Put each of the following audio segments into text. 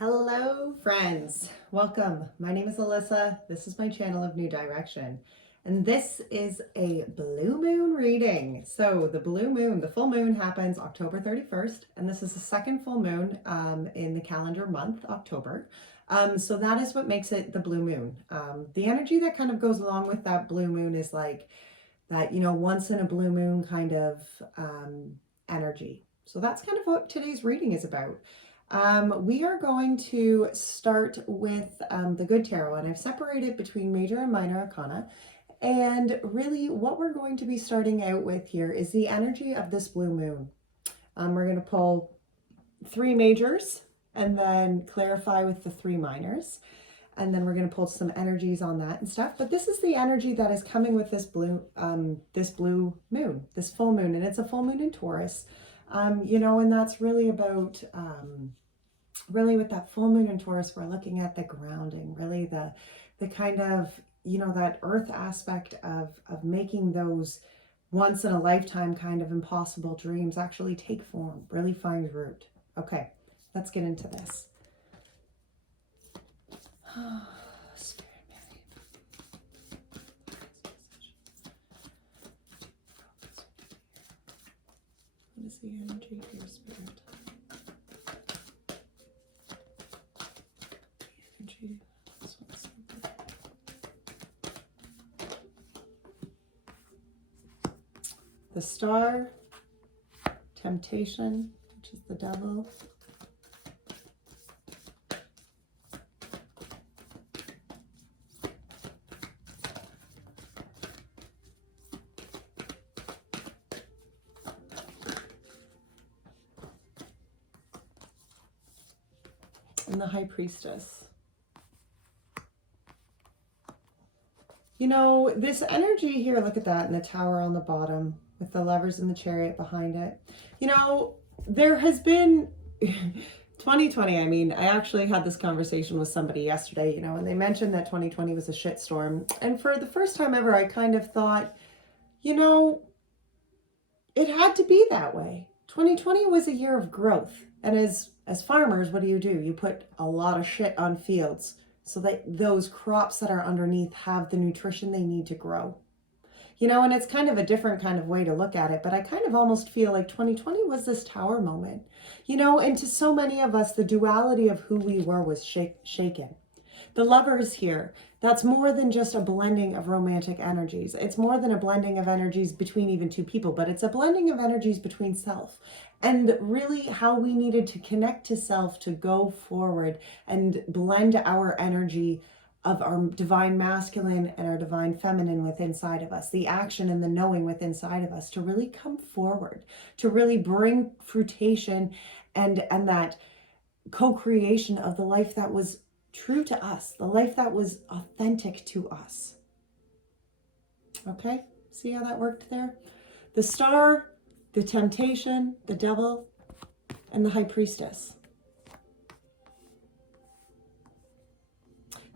Hello friends, welcome. My name is Alyssa. This is my channel of New Direction. And this is a blue moon reading. So the blue moon, the full moon happens October 31st, and this is the second full moon in the calendar month, October. So that is what makes it the blue moon. The energy that kind of goes along with that blue moon is like that, once in a blue moon kind of energy. So that's kind of what today's reading is about. We are going to start with the Good Tarot, and I've separated between major and minor arcana. And really what we're going to be starting out with here is the energy of this blue moon. We're going to pull 3 majors and then clarify with the 3 minors. And then we're going to pull some energies on that and stuff. But this is the energy that is coming with this blue moon, this full moon. And it's a full moon in Taurus. And that's really about, really with that full moon in Taurus, we're looking at the grounding, really the kind of, that earth aspect of making those once in a lifetime kind of impossible dreams actually take form, really find root. Okay, let's get into this. Spirit Mary. What is the energy here, Spirit? The energy. This one's simple. The Star, Temptation, which is the Devil. And the High Priestess. This energy here, look at that, and the Tower on the bottom with the Lovers and the Chariot behind it. There has been 2020. I mean, I actually had this conversation with somebody yesterday, and they mentioned that 2020 was a shitstorm. And for the first time ever, I kind of thought, it had to be that way. 2020 was a year of growth. And as farmers, what do? You put a lot of shit on fields so that those crops that are underneath have the nutrition they need to grow. And it's kind of a different kind of way to look at it, but I kind of almost feel like 2020 was this tower moment, and to so many of us, the duality of who we were was shaken. The Lovers here, that's more than just a blending of romantic energies. It's more than a blending of energies between even 2 people, but it's a blending of energies between self. And really how we needed to connect to self to go forward and blend our energy of our divine masculine and our divine feminine within inside of us, the action and the knowing within inside of us to really come forward, to really bring fruition and that co-creation of the life that was true to us, the life that was authentic to us. Okay, see how that worked there? The Star, the Temptation, the Devil, and the High Priestess.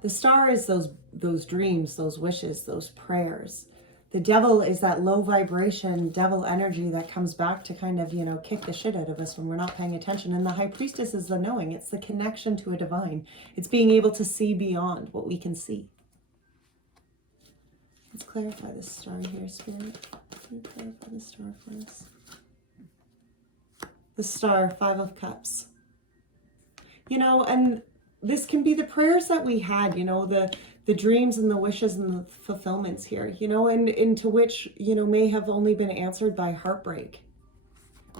The Star is those dreams, those wishes, those prayers. The Devil is that low vibration devil energy that comes back to kind of, kick the shit out of us when we're not paying attention. And the High Priestess is the knowing. It's the connection to a divine. It's being able to see beyond what we can see. Let's clarify this star here, Spirit. Can you clarify the star for us? The Star, 5 of Cups. And this can be the prayers that we had, the dreams and the wishes and the fulfillments here, and into which, may have only been answered by heartbreak,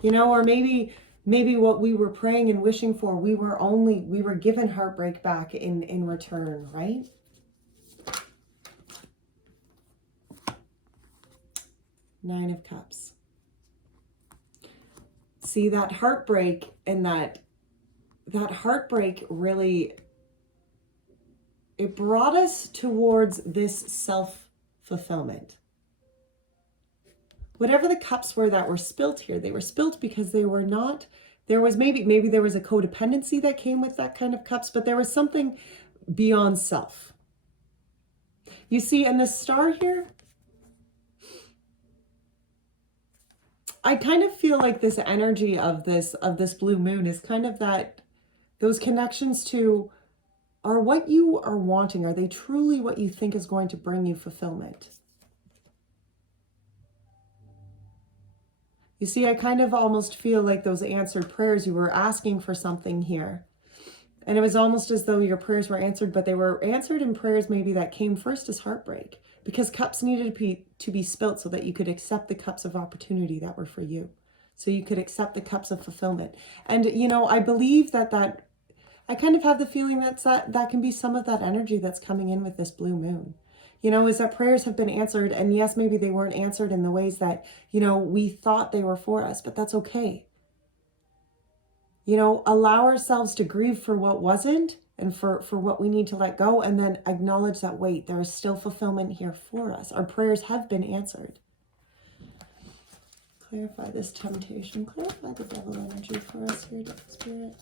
or maybe what we were praying and wishing for, we were given heartbreak back in return, right? Nine of Cups. See, that heartbreak and that heartbreak really, it brought us towards this self-fulfillment. Whatever the cups were that were spilt here, they were spilt because they were not, there was maybe there was a codependency that came with that kind of cups, but there was something beyond self. You see, in the Star here, I kind of feel like this energy of this blue moon is kind of that those connections to, are what you are wanting, are they truly what you think is going to bring you fulfillment? You see, I kind of almost feel like those answered prayers, you were asking for something here. And it was almost as though your prayers were answered, but they were answered in prayers maybe that came first as heartbreak, because cups needed to be spilt so that you could accept the cups of opportunity that were for you. So you could accept the cups of fulfillment. And, you know, I believe that I kind of have the feeling that can be some of that energy that's coming in with this blue moon. You know, is that prayers have been answered, and yes, maybe they weren't answered in the ways that, you know, we thought they were for us, but that's okay. You know, allow ourselves to grieve for what wasn't and for what we need to let go, and then acknowledge that, wait, there is still fulfillment here for us. Our prayers have been answered. Clarify this temptation. Clarify the devil energy for us here, Spirit.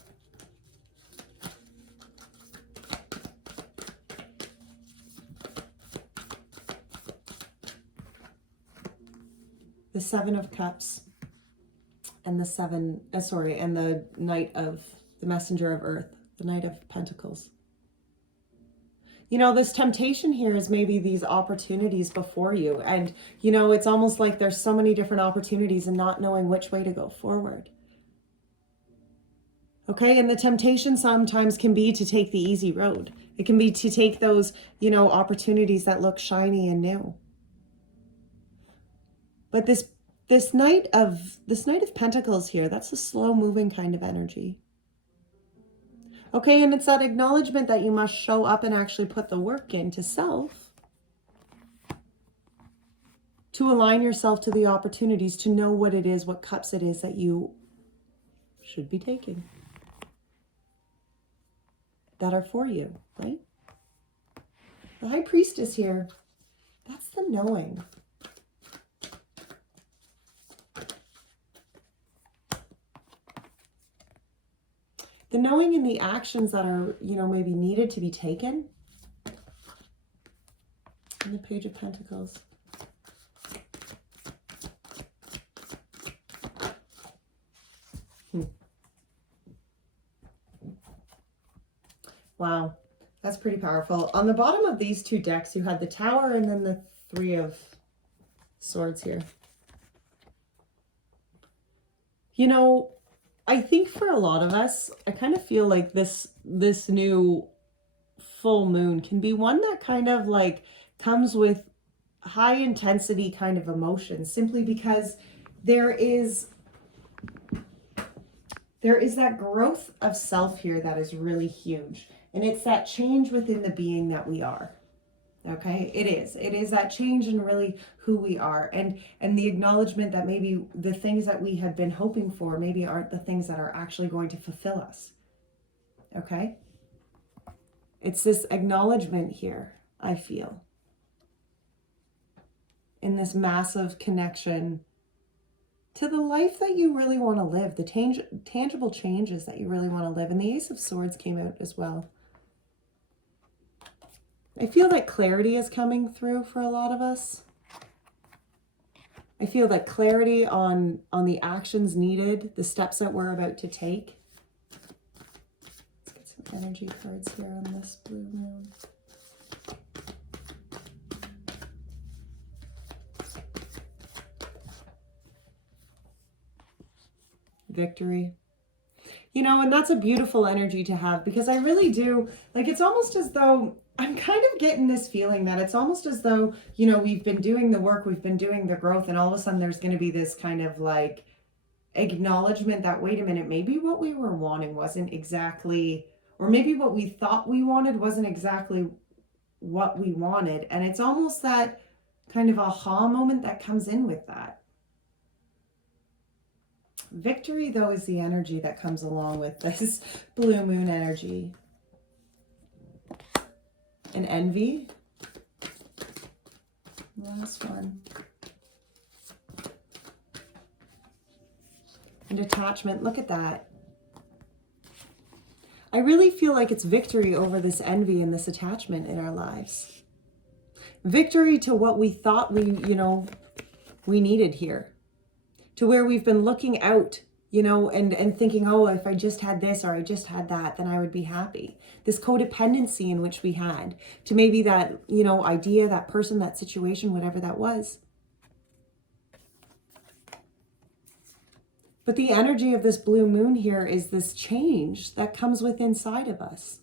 The Seven of Cups and the Knight of the Messenger of Earth, the Knight of Pentacles. You know, this temptation here is maybe these opportunities before you. And, you know, it's almost like there's so many different opportunities and not knowing which way to go forward. Okay, and the temptation sometimes can be to take the easy road. It can be to take those, you know, opportunities that look shiny and new. But this Knight of Pentacles here, that's a slow moving kind of energy. Okay, and it's that acknowledgement that you must show up and actually put the work into self to align yourself to the opportunities, to know what it is, what cups it is that you should be taking, that are for you, right? The High Priestess here, that's the knowing. The knowing in the actions that are, you know, maybe needed to be taken. And the Page of Pentacles. Wow, that's pretty powerful. On the bottom of these two decks, you had the Tower and then the Three of Swords here. You know, I think for a lot of us, I kind of feel like this new full moon can be one that kind of like comes with high intensity kind of emotions, simply because there is that growth of self here that is really huge. And it's that change within the being that we are. Okay, it is that change in really who we are, and the acknowledgement that maybe the things that we have been hoping for maybe aren't the things that are actually going to fulfill us. Okay, it's this acknowledgement here, I feel, in this massive connection to the life that you really want to live, the tangible changes that you really want to live. And the Ace of Swords came out as well. I feel that clarity is coming through for a lot of us. I feel that clarity on the actions needed, the steps that we're about to take. Let's get some energy cards here on this blue moon. Victory. You know, and that's a beautiful energy to have, because I really do, like, it's almost as though I'm kind of getting this feeling that it's almost as though, you know, we've been doing the work, we've been doing the growth, and all of a sudden there's going to be this kind of like acknowledgement that, wait a minute, maybe what we were wanting wasn't exactly, or maybe what we thought we wanted wasn't exactly what we wanted. And it's almost that kind of aha moment that comes in with that. Victory, though, is the energy that comes along with this blue moon energy. And envy. Last one. And attachment. Look at that. I really feel like it's victory over this envy and this attachment in our lives. Victory to what we thought we needed here. To where we've been looking out you know, and thinking, oh, if I just had this or I just had that, then I would be happy. This codependency in which we had to maybe that, you know, idea, that person, that situation, whatever that was. But the energy of this blue moon here is this change that comes within inside of us.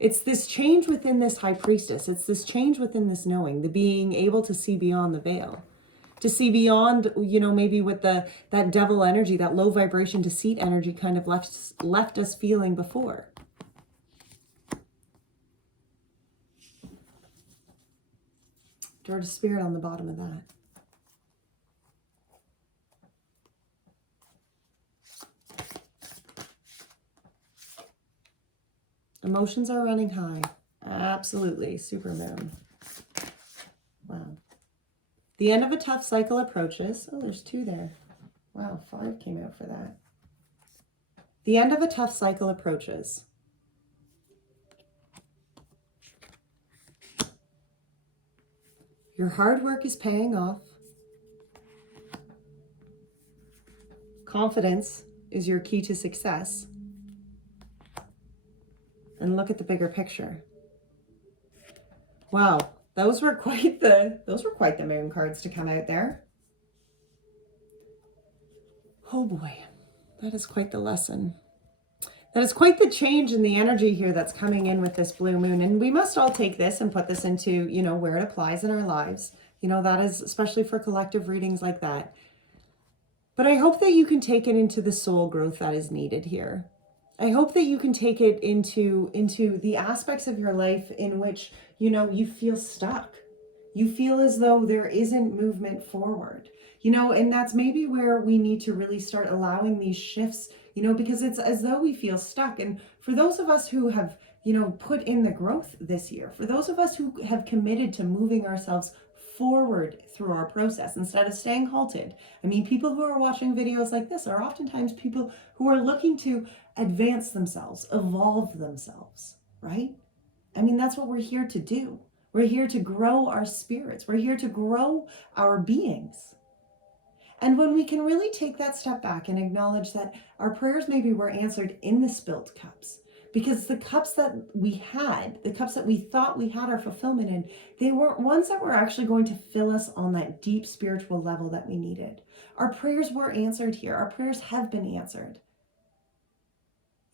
It's this change within this high priestess. It's this change within this knowing, the being able to see beyond the veil, to see beyond, you know, maybe what that devil energy, that low vibration deceit energy kind of left us feeling before. Door to Spirit on the bottom of that. Emotions are running high. Absolutely. Supermoon. Wow. The end of a tough cycle approaches. Oh, there's 2 there. Wow, 5 came out for that. The end of a tough cycle approaches. Your hard work is paying off. Confidence is your key to success. And look at the bigger picture. Wow, those were quite the moon cards to come out there. Oh boy, that is quite the lesson. That is quite the change in the energy here that's coming in with this blue moon. And we must all take this and put this into, you know, where it applies in our lives. You know, that is especially for collective readings like that. But I hope that you can take it into the soul growth that is needed here. I hope that you can take it into the aspects of your life in which, you know, you feel stuck. You feel as though there isn't movement forward, you know, and that's maybe where we need to really start allowing these shifts, you know, because it's as though we feel stuck. And for those of us who have, you know, put in the growth this year, for those of us who have committed to moving ourselves forward through our process instead of staying halted. I mean, people who are watching videos like this are oftentimes people who are looking to advance themselves, evolve themselves, right? I mean, that's what we're here to do. We're here to grow our spirits. We're here to grow our beings. And when we can really take that step back and acknowledge that our prayers maybe were answered in the spilt cups, because the cups that we had, the cups that we thought we had our fulfillment in, they weren't ones that were actually going to fill us on that deep spiritual level that we needed. Our prayers were answered here. Our prayers have been answered.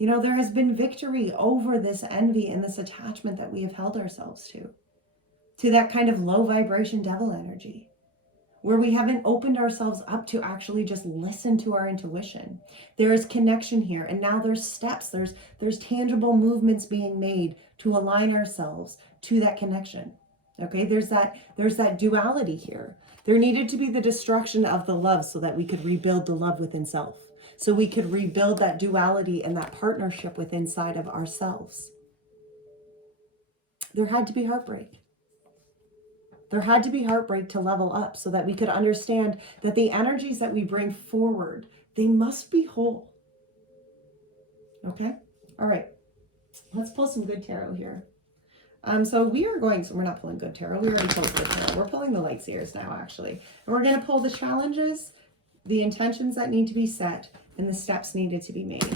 You know, there has been victory over this envy and this attachment that we have held ourselves to that kind of low vibration devil energy, where we haven't opened ourselves up to actually just listen to our intuition. There is connection here, and now there's steps, there's tangible movements being made to align ourselves to that connection. Okay, there's that duality here. There needed to be the destruction of the love so that we could rebuild the love within self. So we could rebuild that duality and that partnership within inside of ourselves. There had to be heartbreak. There had to be heartbreak to level up so that we could understand that the energies that we bring forward, they must be whole. Okay? All right. Let's pull some good tarot here. So we're not pulling good tarot. We already pulled good tarot. We're pulling the light seers now, actually. And we're going to pull the challenges, the intentions that need to be set, and the steps needed to be made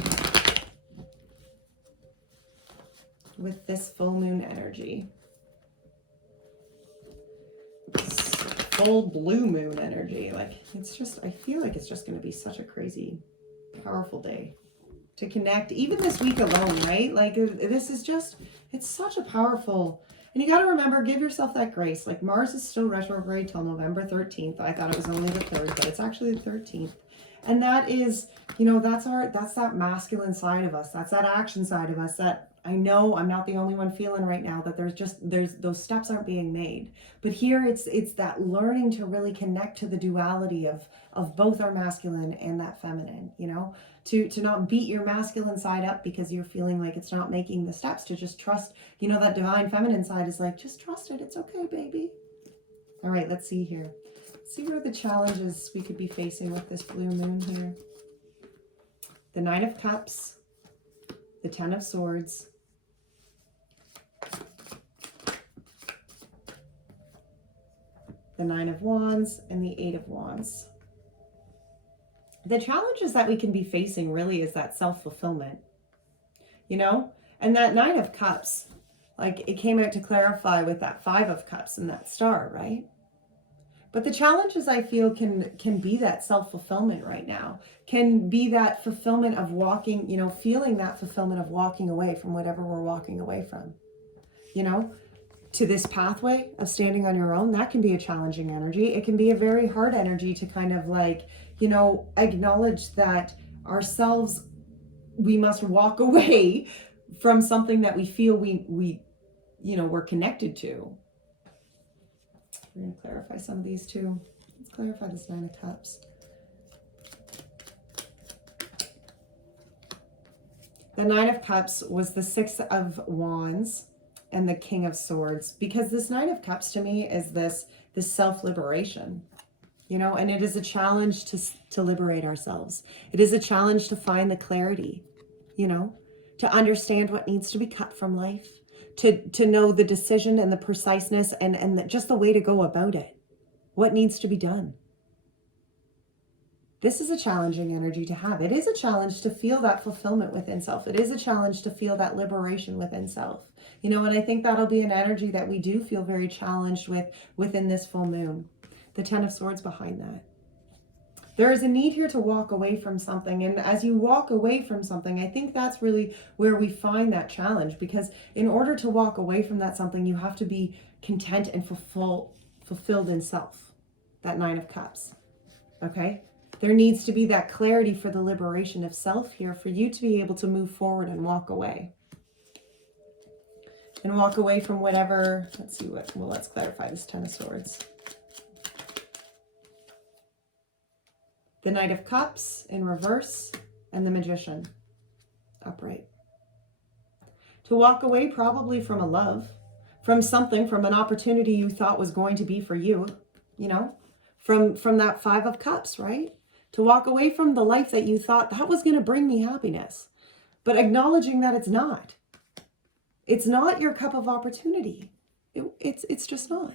with this full moon energy. Full blue moon energy. Like, it's just, I feel like it's just going to be such a crazy, powerful day to connect, even this week alone, right? Like, this is just, it's such a powerful, and you got to remember, give yourself that grace. Like, Mars is still retrograde till November 13th. I thought it was only the 3rd, but it's actually the 13th. And that is, you know, that's that masculine side of us. That's that action side of us that I know I'm not the only one feeling right now, that there's those steps aren't being made. But here it's that learning to really connect to the duality of both our masculine and that feminine, you know, to not beat your masculine side up because you're feeling like it's not making the steps, to just trust, you know, that divine feminine side is like, just trust it. It's okay, baby. All right, let's see here. See where the challenges we could be facing with this blue moon here. The 9 of Cups, the 10 of Swords, the 9 of Wands, and the 8 of Wands. the challenges that we can be facing really is that self-fulfillment, you know? And that Nine of Cups, like it came out to clarify with that Five of Cups and that star, right? But the challenges I feel can be that self-fulfillment right now, can be that fulfillment of walking, you know, feeling that fulfillment of walking away from whatever we're walking away from, you know, to this pathway of standing on your own. That can be a challenging energy. It can be a very hard energy to kind of like, you know, acknowledge that ourselves, we must walk away from something that we feel we you know, we're connected to. We're going to clarify some of these too. Let's clarify this Nine of Cups. The Nine of Cups was the Six of Wands and the King of Swords, because this Nine of Cups to me is this self-liberation, you know, and it is a challenge to liberate ourselves. It is a challenge to find the clarity, you know, to understand what needs to be cut from life, to know the decision and the preciseness and just the way to go about it, what needs to be done. This is a challenging energy to have. It is a challenge to feel that fulfillment within self. It is a challenge to feel that liberation within self. You know, and I think that'll be an energy that we do feel very challenged with within this full moon. The Ten of Swords behind that. There is a need here to walk away from something. And as you walk away from something, I think that's really where we find that challenge. Because in order to walk away from that something, you have to be content and fulfilled in self. That Nine of Cups. Okay? There needs to be that clarity for the liberation of self here for you to be able to move forward and walk away. And walk away from whatever, let's see what, well, let's clarify this Ten of Swords. The Knight of Cups in reverse and the Magician upright. To walk away probably from a love, from something, from an opportunity you thought was going to be for you, you know, from that Five of Cups, right? To walk away from the life that you thought that was going to bring me happiness, but acknowledging that it's not. It's not your cup of opportunity. It's just not.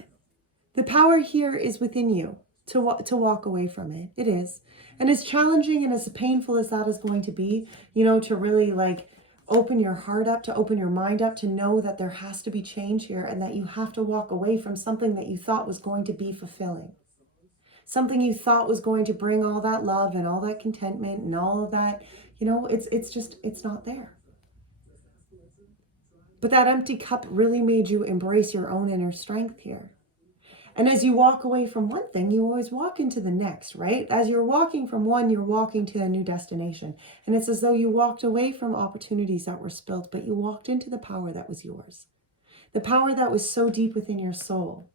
The power here is within you to walk away from it. It is. And as challenging and as painful as that is going to be, you know, to really like open your heart up, to open your mind up, to know that there has to be change here and that you have to walk away from something that you thought was going to be fulfilling. Something you thought was going to bring all that love and all that contentment and all of that, you know, it's not there. But that empty cup really made you embrace your own inner strength here. And as you walk away from one thing, you always walk into the next, right? As you're walking from one, you're walking to a new destination. And it's as though you walked away from opportunities that were spilled, but you walked into the power that was yours. The power that was so deep within your soul.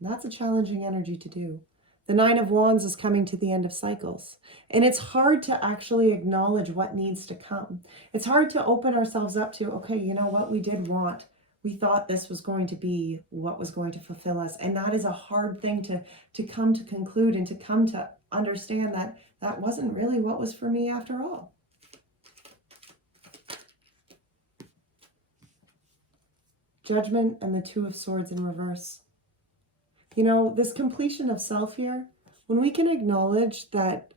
That's a challenging energy to do. The Nine of Wands is coming to the end of cycles. And it's hard to actually acknowledge what needs to come. It's hard to open ourselves up to, okay, you know what, we did want. We thought this was going to be what was going to fulfill us. And that is a hard thing to come to conclude and to come to understand that that wasn't really what was for me after all. Judgment and the Two of Swords in reverse. You know, this completion of self here, when we can acknowledge that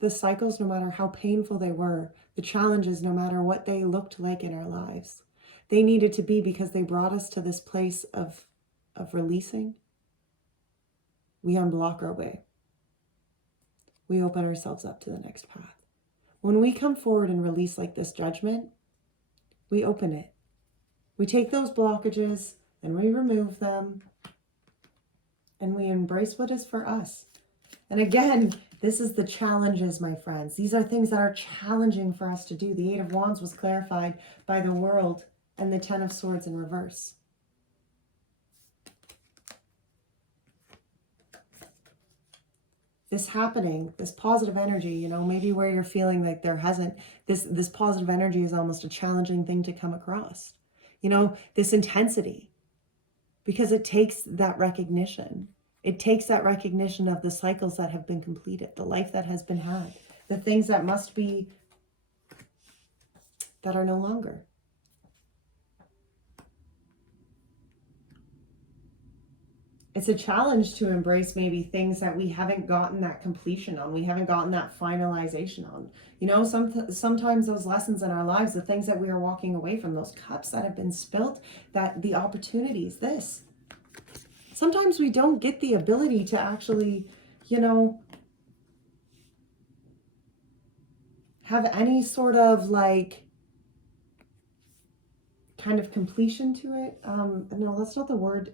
the cycles, no matter how painful they were, the challenges, no matter what they looked like in our lives, they needed to be because they brought us to this place of releasing. We unblock our way. We open ourselves up to the next path. When we come forward and release like this judgment, we open it. We take those blockages and we remove them and we embrace what is for us. And again, this is the challenges, my friends. These are things that are challenging for us to do. The Eight of Wands was clarified by the World and the Ten of Swords in reverse. This happening, this positive energy, you know, maybe where you're feeling like there hasn't, this positive energy is almost a challenging thing to come across. You know, this intensity, because it takes that recognition. It takes that recognition of the cycles that have been completed, the life that has been had, the things that must be, that are no longer. It's a challenge to embrace maybe things that we haven't gotten that completion on. We haven't gotten that finalization on. You know, sometimes those lessons in our lives, the things that we are walking away from, those cups that have been spilt, that the opportunities, this. Sometimes we don't get the ability to actually, you know, have any sort of like kind of completion to it. No, that's not the word.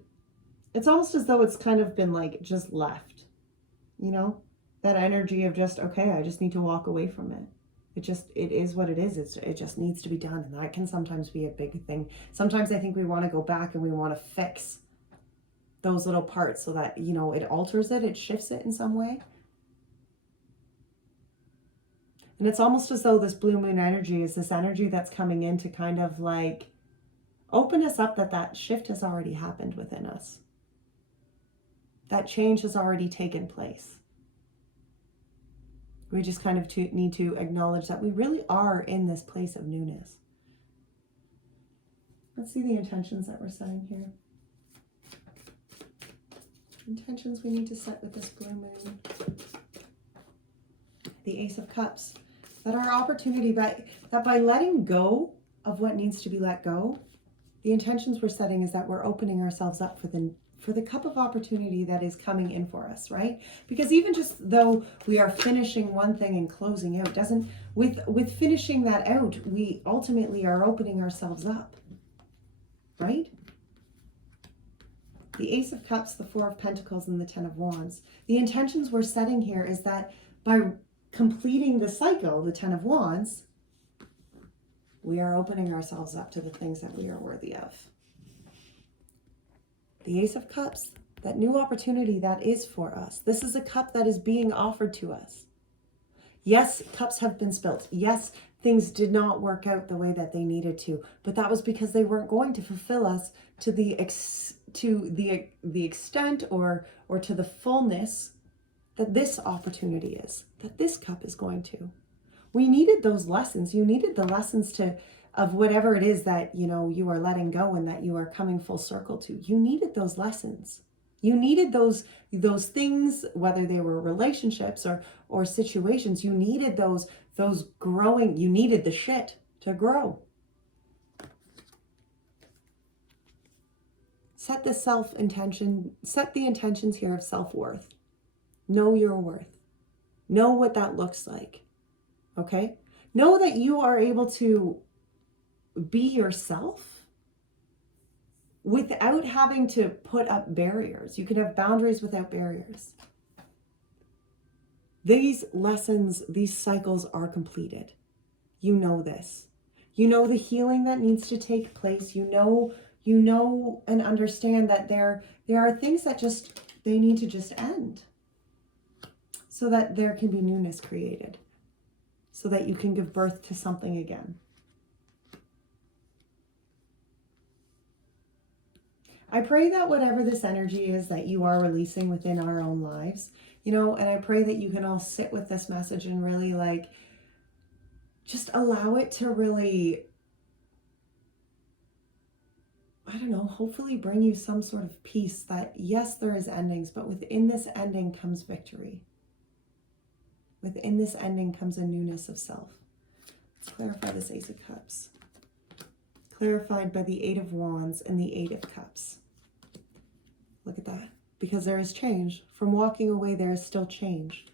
It's almost as though it's kind of been like just left, you know, that energy of just, okay, I just need to walk away from it. It is what it is. It just needs to be done. And that can sometimes be a big thing. Sometimes I think we want to go back and we want to fix those little parts so that, you know, it alters it, it shifts it in some way. And it's almost as though this blue moon energy is this energy that's coming in to kind of like open us up that shift has already happened within us. That change has already taken place. We just kind of need to acknowledge that we really are in this place of newness. Let's see the intentions that we're setting here. Intentions we need to set with this blue moon. The Ace of Cups. That our opportunity, that by letting go of what needs to be let go, the intentions we're setting is that we're opening ourselves up for the cup of opportunity that is coming in for us, right? Because even just though we are finishing one thing and closing out, with finishing that out, we ultimately are opening ourselves up, right? The Ace of Cups, the Four of Pentacles, and the Ten of Wands. The intentions we're setting here is that by completing the cycle, the Ten of Wands, we are opening ourselves up to the things that we are worthy of. The Ace of Cups, that new opportunity that is for us. This is a cup that is being offered to us. Yes, cups have been spilt. Yes, things did not work out the way that they needed to, but that was because they weren't going to fulfill us to the extent or to the fullness that this opportunity is, that this cup is going to. We needed those lessons. You needed the lessons of whatever it is that, you know, you are letting go and that you are coming full circle to. You needed those lessons. You needed those things, whether they were relationships or situations. You needed those growing. You needed the shit to grow. Set the intentions here of self-worth. Know your worth. Know what that looks like. Okay? Know that you are able to be yourself without having to put up barriers. You can have boundaries without barriers. These lessons, these cycles are completed. You know this. You know the healing that needs to take place. You know and understand that there are things that they need to just end so that there can be newness created, so that you can give birth to something again. I pray that whatever this energy is that you are releasing within our own lives, you know, and I pray that you can all sit with this message and really like, just allow it to really, I don't know, hopefully bring you some sort of peace that yes, there is endings, but within this ending comes victory. Within this ending comes a newness of self. Let's clarify this Ace of Cups. Clarified by the Eight of Wands and the Eight of Cups. Look at that. Because there is change. From walking away, there is still change.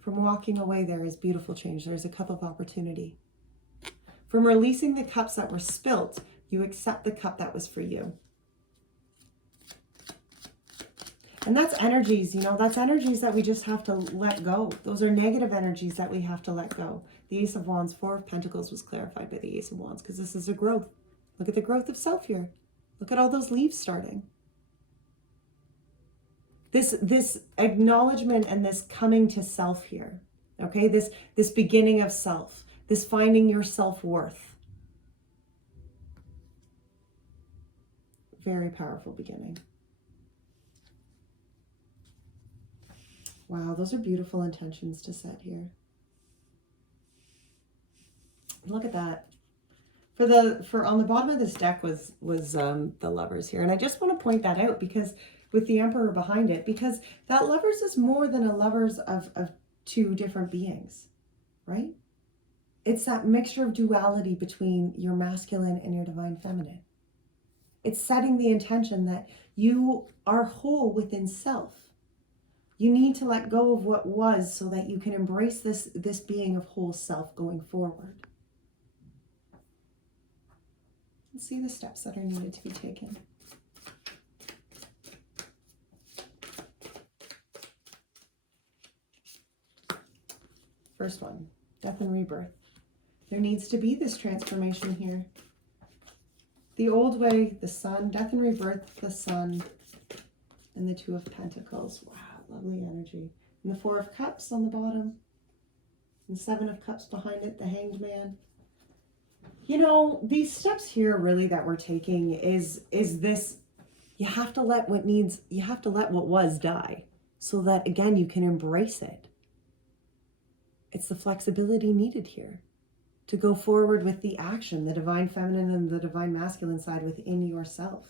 From walking away, there is beautiful change. There is a cup of opportunity. From releasing the cups that were spilt, you accept the cup that was for you. And that's energies, you know, that's energies that we just have to let go. Those are negative energies that we have to let go. The Ace of Wands, Four of Pentacles was clarified by the Ace of Wands because this is a growth. Look at the growth of self here. Look at all those leaves starting. This acknowledgement and this coming to self here, okay? This beginning of self, this finding your self-worth. Very powerful beginning. Wow, those are beautiful intentions to set here. Look at that. For on the bottom of this deck was the Lovers here, and I just want to point that out because with the Emperor behind it, because that Lovers is more than a Lovers of two different beings, right? It's that mixture of duality between your masculine and your divine feminine. It's setting the intention that you are whole within self. You need to let go of what was so that you can embrace this being of whole self going forward. And see the steps that are needed to be taken. First one, death and rebirth. There needs to be this transformation here. The old way, the Sun, death and rebirth, the Sun, and the Two of Pentacles. Wow, lovely energy. And the Four of Cups on the bottom. And Seven of Cups behind it, the Hanged Man. You know, these steps here really that we're taking is this, you have to let what was die so that, again, you can embrace it. It's the flexibility needed here to go forward with the action, the divine feminine and the divine masculine side within yourself.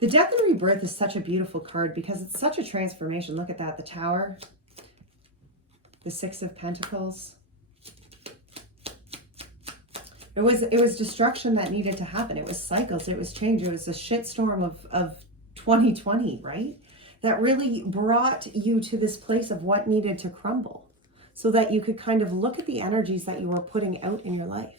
The Death and Rebirth is such a beautiful card because it's such a transformation. Look at that, the Tower, the Six of Pentacles. It was destruction that needed to happen. It was cycles, it was change, it was a shitstorm of 2020, right? That really brought you to this place of what needed to crumble so that you could kind of look at the energies that you were putting out in your life.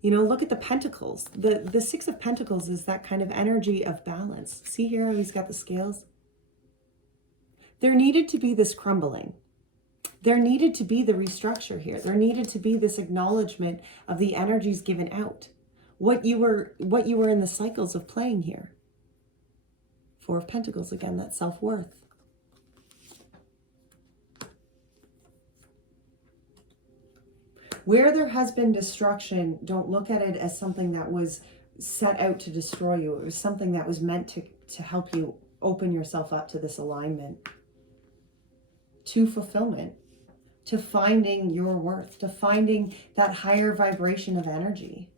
You know, look at the Pentacles. The Six of Pentacles is that kind of energy of balance. See here how he's got the scales? There needed to be this crumbling. There needed to be the restructure here. There needed to be this acknowledgement of the energies given out. What you were in the cycles of playing here. Four of Pentacles, again, that self-worth. Where there has been destruction, don't look at it as something that was set out to destroy you. It was something that was meant to help you open yourself up to this alignment, to fulfillment, to finding your worth, to finding that higher vibration of energy.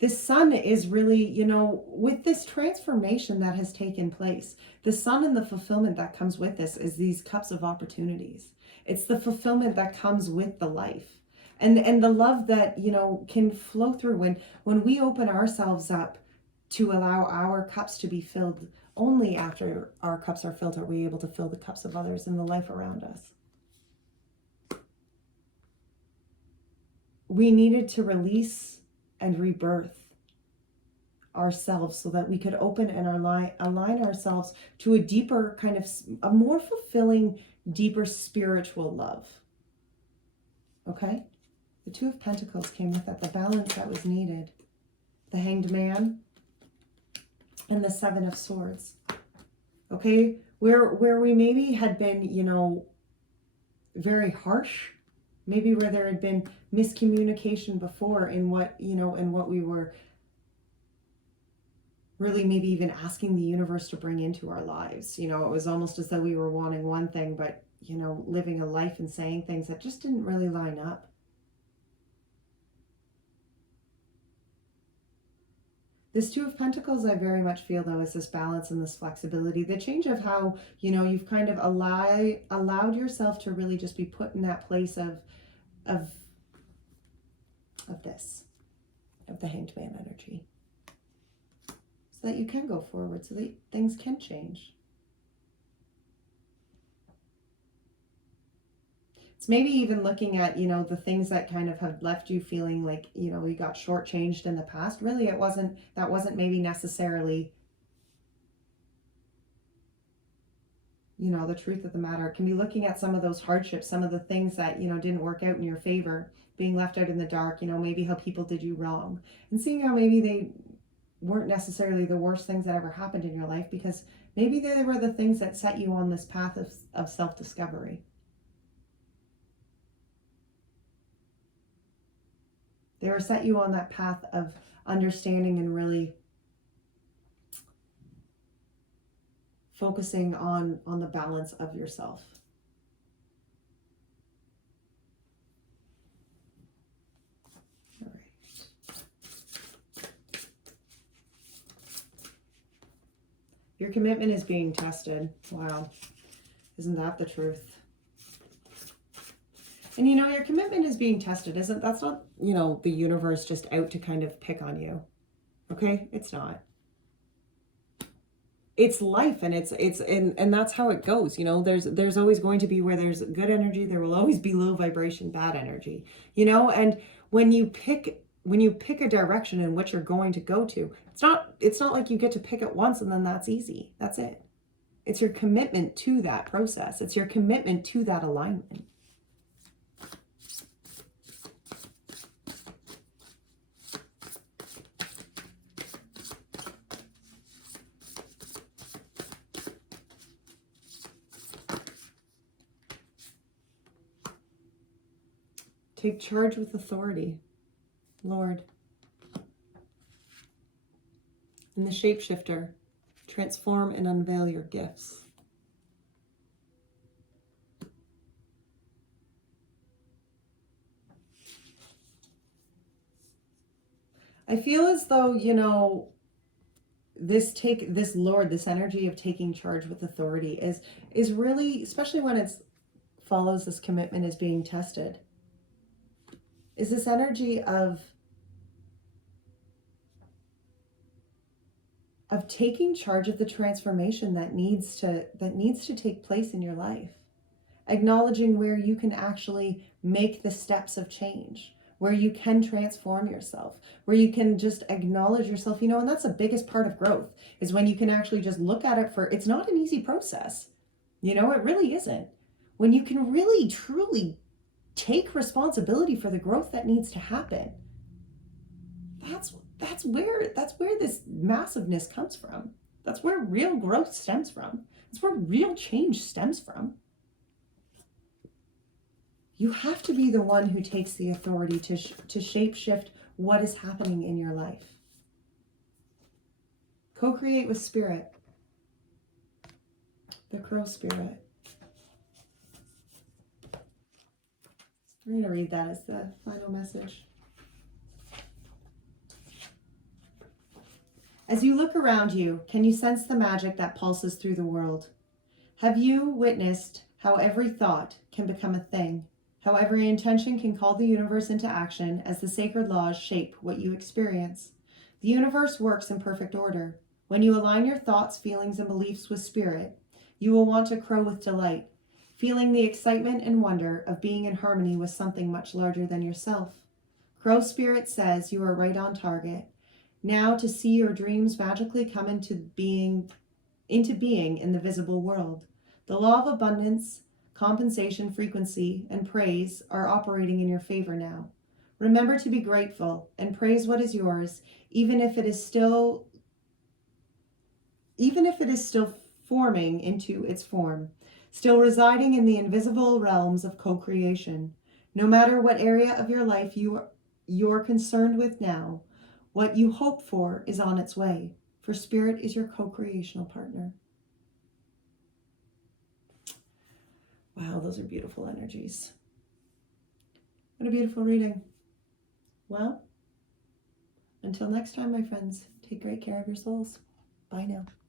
This Sun is really, you know, with this transformation that has taken place, the Sun and the fulfillment that comes with this is these cups of opportunities. It's the fulfillment that comes with the life and the love that, you know, can flow through when we open ourselves up to allow our cups to be filled. Only after our cups are filled are we able to fill the cups of others and the life around us. We needed to release and rebirth ourselves so that we could open and align ourselves to a deeper kind of, a more fulfilling, deeper spiritual love. Okay? The Two of Pentacles came with that, the balance that was needed. The Hanged Man and the Seven of Swords. Okay? Where we maybe had been, you know, very harsh, maybe where there had been miscommunication before in what, you know, in what we were really maybe even asking the universe to bring into our lives. You know, it was almost as though we were wanting one thing, but, you know, living a life and saying things that just didn't really line up. This Two of Pentacles, I very much feel, though, is this balance and this flexibility. The change of how, you know, you've kind of allowed yourself to really just be put in that place of the Hanged Man energy. So that you can go forward, so that things can change. It's maybe even looking at, you know, the things that kind of have left you feeling like, you know, you got shortchanged in the past. Really, that wasn't maybe necessarily, you know, the truth of the matter. It can be looking at some of those hardships, some of the things that, you know, didn't work out in your favor, being left out in the dark, you know, maybe how people did you wrong, and seeing how maybe they weren't necessarily the worst things that ever happened in your life, because maybe they were the things that set you on this path of self-discovery. They were set you on that path of understanding and really focusing on the balance of yourself. All right. Your commitment is being tested. Wow. Isn't that the truth? And you know, your commitment is being tested. That's not, you know, the universe just out to kind of pick on you. Okay? It's not. It's life, and and that's how it goes. You know, there's always going to be, where there's good energy, there will always be low vibration, bad energy. You know, and when you pick a direction in which you're going to go to, it's not like you get to pick it once and then that's easy. That's it. It's your commitment to that process. It's your commitment to that alignment. Take charge with authority, Lord. And the shapeshifter, transform and unveil your gifts. I feel as though, you know, this energy of taking charge with authority is really, especially when it follows this commitment is being tested, is this energy of taking charge of the transformation that needs to take place in your life. Acknowledging where you can actually make the steps of change, where you can transform yourself, where you can just acknowledge yourself, you know, and that's the biggest part of growth, is when you can actually just look at it it's not an easy process. You know, it really isn't. When you can really, truly take responsibility for the growth that needs to happen, that's where this massiveness comes from. That's where real growth stems from. That's where real change stems from. You have to be the one who takes the authority to shape shift what is happening in your life. Co-create with spirit. The crow spirit. We're going to read that as the final message. As you look around you, can you sense the magic that pulses through the world? Have you witnessed how every thought can become a thing? How every intention can call the universe into action as the sacred laws shape what you experience? The universe works in perfect order. When you align your thoughts, feelings, and beliefs with spirit, you will want to crow with delight, feeling the excitement and wonder of being in harmony with something much larger than yourself. Crow spirit says you are right on target. Now to see your dreams magically come into being in the visible world. The law of abundance, compensation, frequency, and praise are operating in your favor now. Remember to be grateful and praise what is yours, even if it is still forming into its form, still residing in the invisible realms of co-creation. No matter what area of your life you're concerned with now, what you hope for is on its way, for spirit is your co-creational partner. Wow, those are beautiful energies. What a beautiful reading. Well, until next time, my friends, take great care of your souls. Bye now.